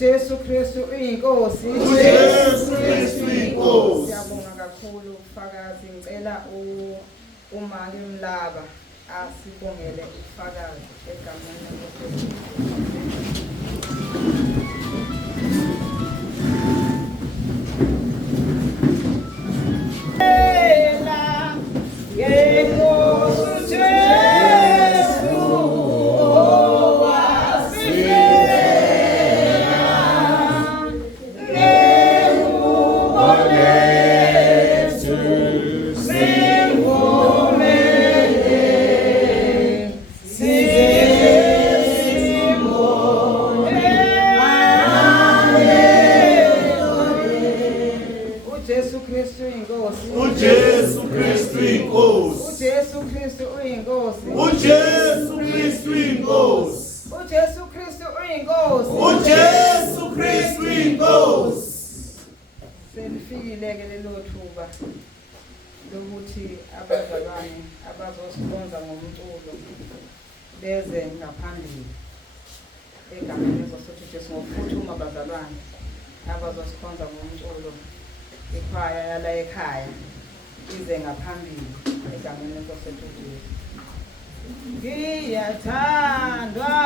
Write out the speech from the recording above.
Jesu Kristu uyinkosi. Jesu Kristu uyinkosi. Siyabonga kakhulu ufakazi, ngicela uMake Mlaba asibongele ufakazi egameni leNkosi. Jesu Kristu uyinkosi. uJesu Kristu uyinkosi. uJesu Kristu uyinkosi. uJesu Kristu uyinkosi. uJesu Kristu uyinkosi. uJesu Kristu uyinkosi. Selifikile-ke lelo thuba lokuthi abazalwane abazosikhonza ngomculo beze ngaphambili egameni leNkosi Jesu, ngokuphuthuma abazalwane abazosikhonza ngomculo. Ikhwaya yala ekhaya ize ngaphambili egameni leNkosi Jesu. Ngiyathandwa